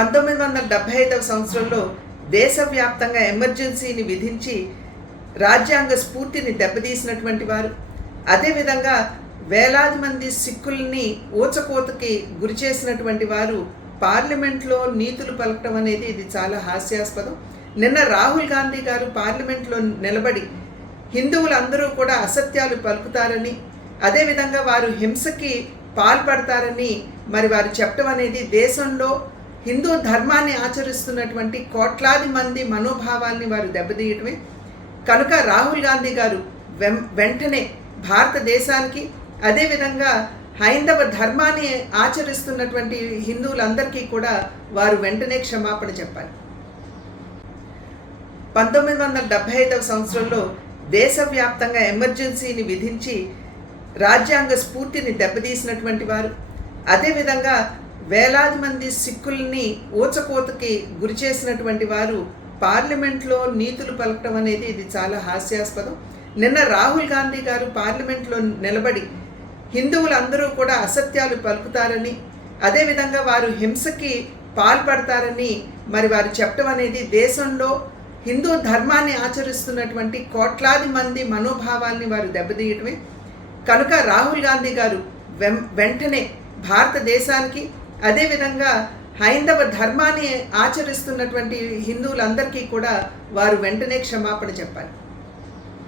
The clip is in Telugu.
1975 సంవత్సరంలో దేశవ్యాప్తంగా ఎమర్జెన్సీని విధించి రాజ్యాంగ స్ఫూర్తిని దెబ్బతీసినటువంటి వారు, అదేవిధంగా వేలాది మంది సిక్కుల్ని ఊచకోతకి గురి చేసినటువంటి వారు పార్లమెంట్లో నీతులు పలకటం అనేది ఇది చాలా హాస్యాస్పదం. నిన్న రాహుల్ గాంధీ గారు పార్లమెంట్లో నిలబడి హిందువులందరూ కూడా అసత్యాలు పలుకుతారని, అదేవిధంగా వారు హింసకి పాల్పడతారని వారు చెప్పడం అనేది దేశంలో హిందూ ధర్మాన్ని ఆచరిస్తున్నటువంటి కోట్లాది మంది మనోభావాల్ని వారు దెబ్బతీయటమే. కనుక రాహుల్ గాంధీ గారు వెంటనే భారతదేశానికి, అదేవిధంగా హైందవ ధర్మాన్ని ఆచరిస్తున్నటువంటి హిందువులందరికీ కూడా వారు వెంటనే క్షమాపణ చెప్పాలి. 1975 సంవత్సరంలో దేశవ్యాప్తంగా ఎమర్జెన్సీని విధించి రాజ్యాంగ స్ఫూర్తిని దెబ్బతీసినటువంటి వారు, అదేవిధంగా వేలాది మంది సిక్కుల్ని ఊచకోతకి గురి చేసినటువంటి వారు పార్లమెంట్లో నీతులు పలకటం అనేది ఇది చాలా హాస్యాస్పదం. నిన్న రాహుల్ గాంధీ గారు పార్లమెంట్లో నిలబడి హిందువులందరూ కూడా అసత్యాలు పలుకుతారని, అదేవిధంగా వారు హింసకి పాల్పడతారని వారు చెప్పడం అనేది దేశంలో హిందూ ధర్మాన్ని ఆచరిస్తున్నటువంటి కోట్లాది మంది మనోభావాల్ని వారు దెబ్బతీయటమే. కనుక రాహుల్ గాంధీ గారు వెంటనే భారతదేశానికి, అదేవిధంగా హైందవ ధర్మాన్ని ఆచరిస్తున్నటువంటి హిందువులందరికీ కూడా వారు వెంటనే క్షమాపణ చెప్పాలి.